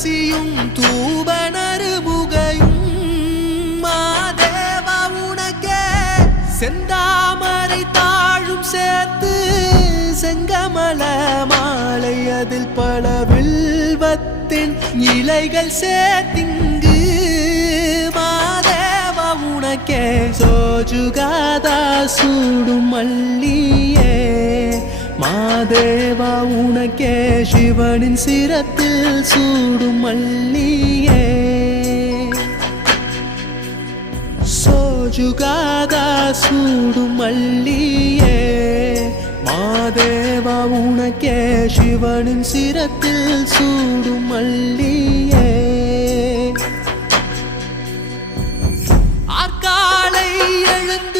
துளசியும் தூபனறுமுகையும் மாதேவா உனக்கே செந்தாமரை தாழும் சேர்த்து செங்கமல மாலை அதில் பல வில்வத்தின் இலைகள் சேர்த்திங்கு மாதேவா உனக்கே சோஜுகாதா சூடும் மல்லியே மாதேவா உனக்கே சிவனின் சிரத்தில் சூடும் மல்லியே சோஜுகாதா சூடும் மல்லியே மாதேவா உனக்கே சிவனின் சிரத்தில் சூடும் மல்லியே ஆற்காலை எழுந்து